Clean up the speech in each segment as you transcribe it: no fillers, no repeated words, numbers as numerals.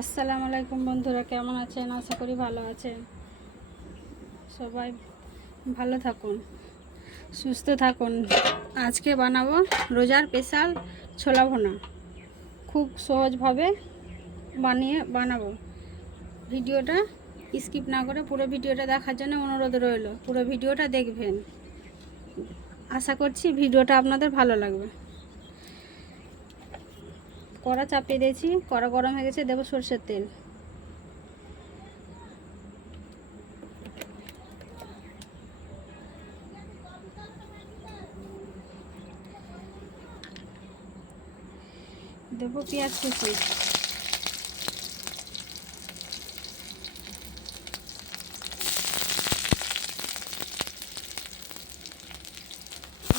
আসসালামু আলাইকুম বন্ধুরা, কেমন আছেন? আশা করি ভালো আছেন। সবাই ভালো থাকুন, সুস্থ থাকুন। আজকে বানাবো রোজার স্পেশাল ছোলা ভুনা। খুব সহজভাবে বানাবো। ভিডিওটা স্কিপ না করে পুরো ভিডিওটা দেখার জন্য অনুরোধ রইল। পুরো ভিডিওটা দেখবেন, আশা করছি ভিডিওটা আপনাদের ভালো লাগবে। কড়া চাপিয়ে দিয়েছি, কড়া গরম হয়ে গেছে, দেবো সরষের তেল। দেবো পেঁয়াজ কুচি,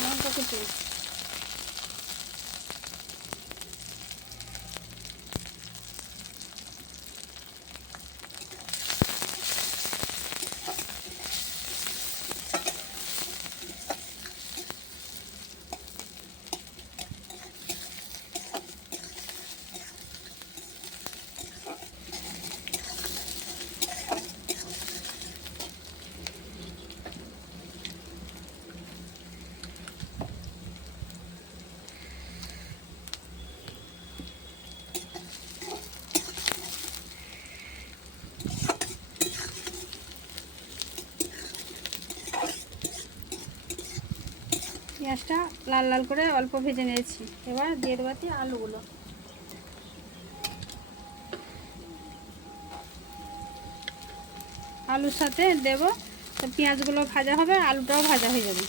লঙ্কা কুচি, পেঁয়াজটা লাল লাল করে অল্প ভেজে নিয়েছি। এবার দিয়ে দেবো আলুগুলো। আলুর সাথে দেব, তো পেঁয়াজগুলো ভাজা হবে, আলুটাও ভাজা হয়ে যাবে।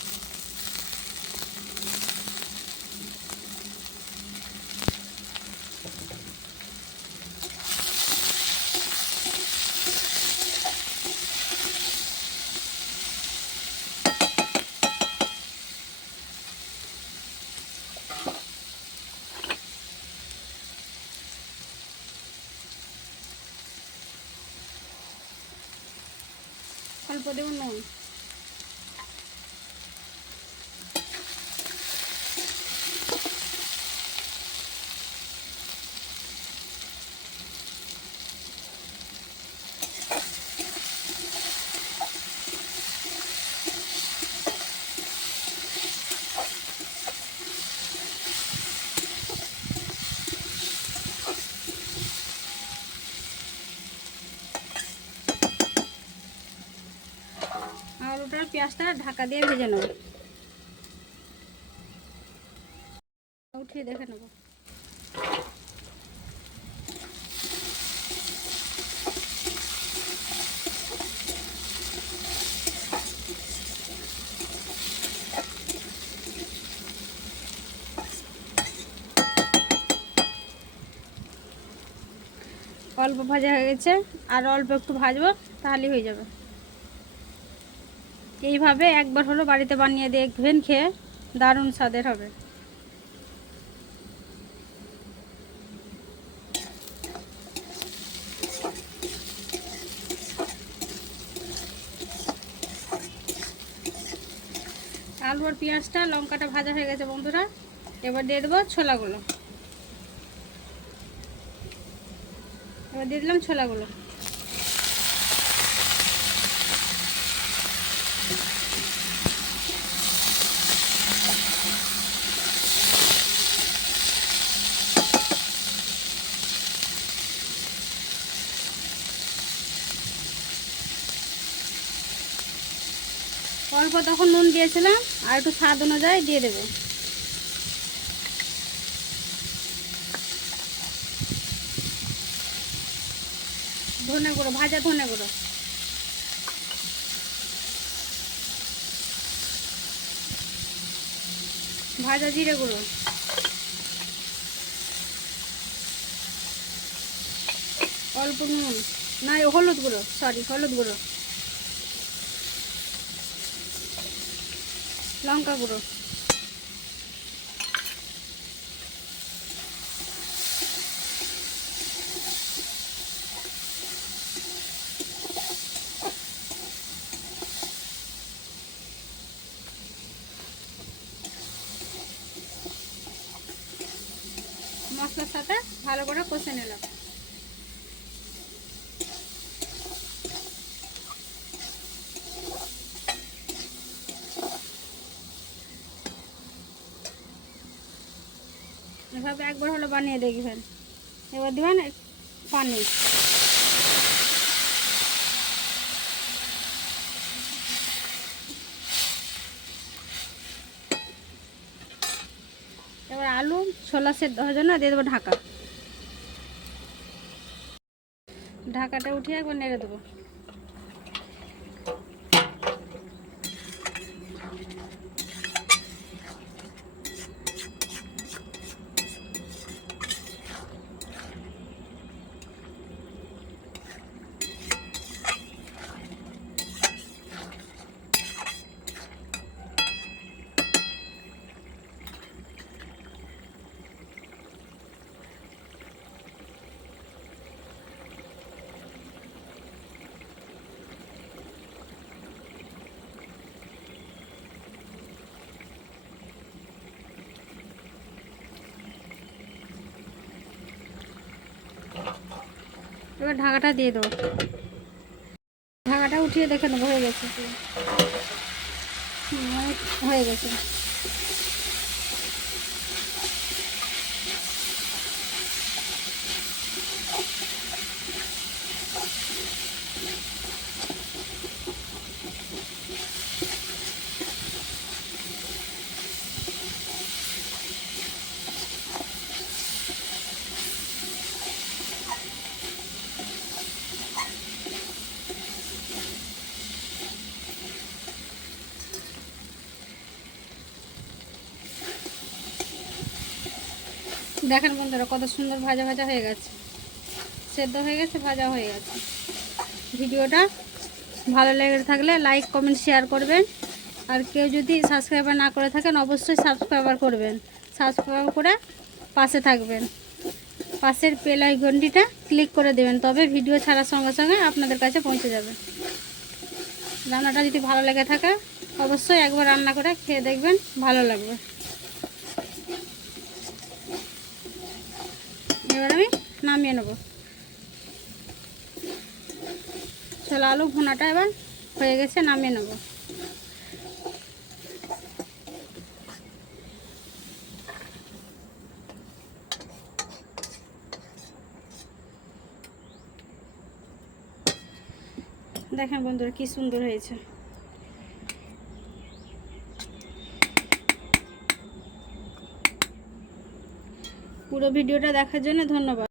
অল্প দেব নুন, আলুটার পেঁয়াজটা ঢাকা দিয়ে ভেজে নেব। উঠিয়ে দেখে নেব। অল্প ভাজা হয়ে গেছে, আর অল্প একটু ভাজবো, তাহলেই হয়ে যাবে। এইভাবে একবার হলো বাড়িতে বানিয়ে দেখবেন, খেয়ে দারুণ স্বাদের হবে। আলু আর পেঁয়াজটা লঙ্কাটা ভাজা হয়ে গেছে বন্ধুরা। এবার দিয়ে দেবো ছোলাগুলো। এবার দিয়ে দিলাম ছোলাগুলো। অল্প তখন নুন দিয়েছিলাম, আর একটু স্বাদ অনুযায়ী দিয়ে দেবো। ধনে গুঁড়ো, ভাজা ধনে গুঁড়ো, ভাজা জিরে গুঁড়ো, অল্প নুন, না হলুদ গুঁড়ো, হলুদ গুঁড়ো, লঙ্কা গুঁড়ো, মশলার সাথে ভালো করে কষে নিলাম। তবে একবার হলো বানিয়ে দেখবেন। এবার দেবেন পানি। এবার আলু ছোলা সেদ্ধ হওয়ার জন্য দিয়ে দেবো ঢাকা। ঢাকাটা উঠিয়ে একবার নেড়ে দেবো। এবার ঢাকাটা দিয়ে দেবো। ঢাকাটা উঠিয়ে দেখে নেবো হয়ে গেছে। হয়ে গেছে। দেখেন বন্ধুরা কত সুন্দর ভাজা ভাজা হয়ে গেছে, সেদ্ধ হয়ে গেছে, ভাজা হয়ে গেছে। ভিডিওটা ভালো লেগে থাকলে লাইক কমেন্ট শেয়ার করবেন। আর কেউ যদি সাবস্ক্রাইবার না করে থাকেন অবশ্যই সাবস্ক্রাইবার করবেন। সাবস্ক্রাইব করে পাশে থাকবেন, পাশের বেল আইকনটিটা ক্লিক করে দেবেন, তবে ভিডিও ছাড়ার সঙ্গে সঙ্গে আপনাদের কাছে পৌঁছে যাবে। রান্নাটা যদি ভালো লেগে থাকে অবশ্যই একবার রান্না করে খেয়ে দেখবেন, ভালো লাগবে। এবার আমি নামিয়ে নেব। ছোলা আলু ভুনাটা এবার হয়ে গেছে, নামিয়ে নেব। দেখেন বন্ধুরা কি সুন্দর হয়েছে। পুরো ভিডিওটা দেখার জন্য ধন্যবাদ।